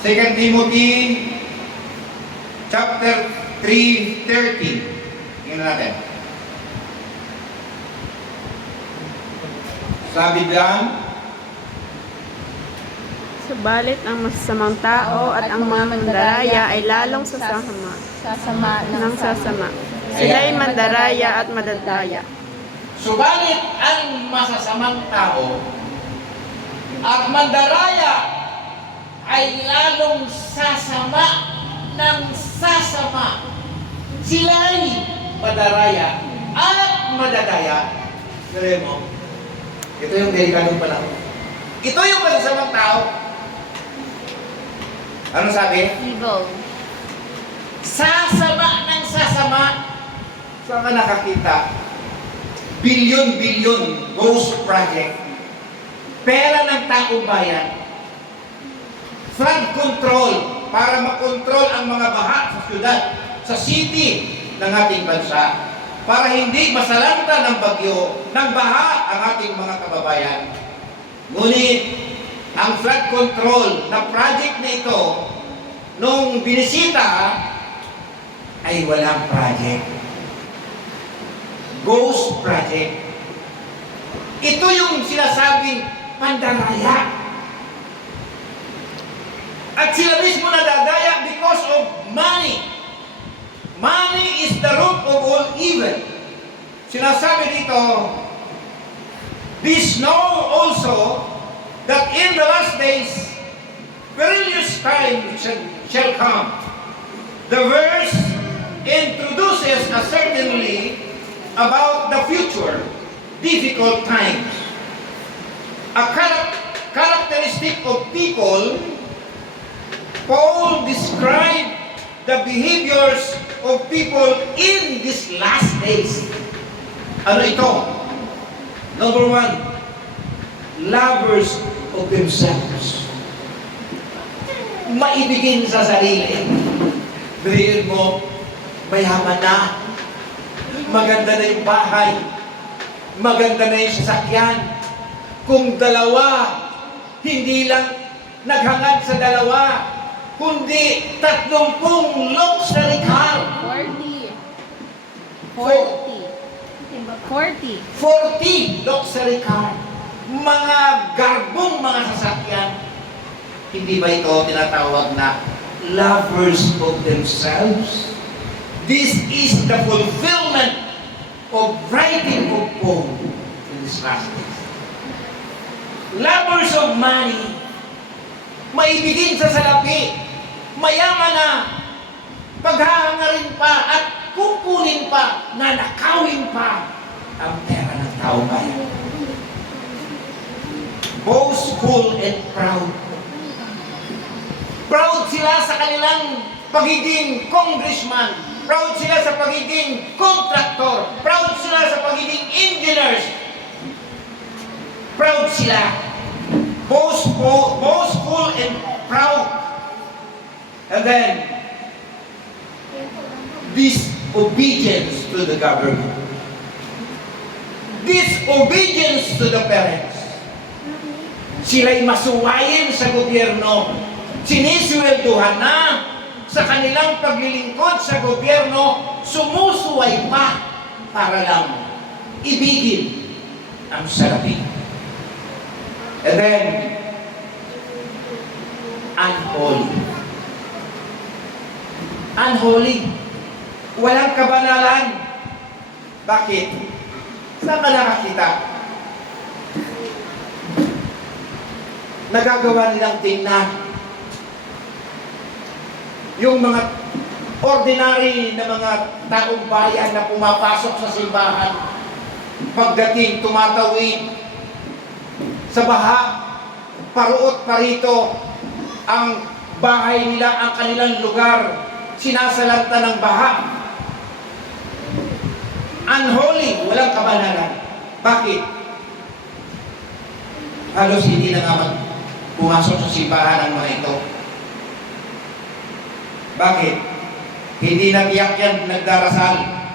2 Timothy chapter 3:30. Tingnan natin. Sabi diyan, Subalit ang masasamang tao at ang mga mandaraya ay lalong sasama ng sasama. Sila'y mandaraya at madadaya. subalit ang masasamang tao at mandaraya ay lalong sasama ng sasama. Sila'y madaraya at madadaya. Gawin mo. Ito yung delikadong panahon. Ito yung masasamang tao. Ano sabi? Evil. Sasama ng sasama. Saan ka nakakita? Bilyon-bilyon ghost project. Pera ng taong bayan. Flood control para makontrol ang mga baha sa syudad, sa city ng ating bansa. Para hindi masalanta ng bagyo, ng baha ang ating mga kababayan. Ngunit, ang flood control na project na ito, nung binisita, ay walang project. Ghost project. Ito yung sinasabing pandaraya. At sila mismo nadadaya because of money. Money is the root of all evil. Sinasabi dito, this know also that in the last days, perilous time shall come. The verse introduces us certainly about the future, difficult times. A characteristic of people, Paul described the behaviors of people in these last days. Ano ito? Number one, lovers of themselves. Maibigin sa sarili. Biriin mo, mayaman na. Maganda na yung bahay. Maganda na yung sasakyan. Kung dalawa, hindi lang naghangad sa dalawa, kundi 30 luxury car. 40. 40 luxury car. Mga garbong mga sasakyan. Hindi ba ito tinatawag na lovers of themselves? This is the fulfillment of writing of Paul in this last days. Lovers of money, maibigin sa salapi, mayaman na, paghahangarin pa at kukunin pa, nanakawin pa ang pera ng tao bayan. Boastful and proud. Proud sila sa kanilang pagiging congressman. Proud sila sa pagiging contractor. Proud sila sa pagiging engineers. Proud sila. Boastful and proud. And then, disobedience to the government. Disobedience to the parents. Sila'y masuwayin sa gobyerno. Siniswelduhan na sa kanilang paglilingkod sa gobyerno, sumusuway pa para lang ibigin ang salapi. And then, unholy. Unholy. Walang kabanalan. Bakit? Saan ka nakakita? Nagagawa nilang tingnan. Yung mga ordinary na mga taong bayan na pumapasok sa simbahan, pagdating tumatawid sa baha, paruot parito ang bahay nila, ang kanilang lugar, sinasalanta ng baha. Unholy, walang kabanalan. Bakit? Halos hindi na nga pumasok sa simbahan ang mga ito. Bakit? Hindi nag-iyak yan, nagdarasal.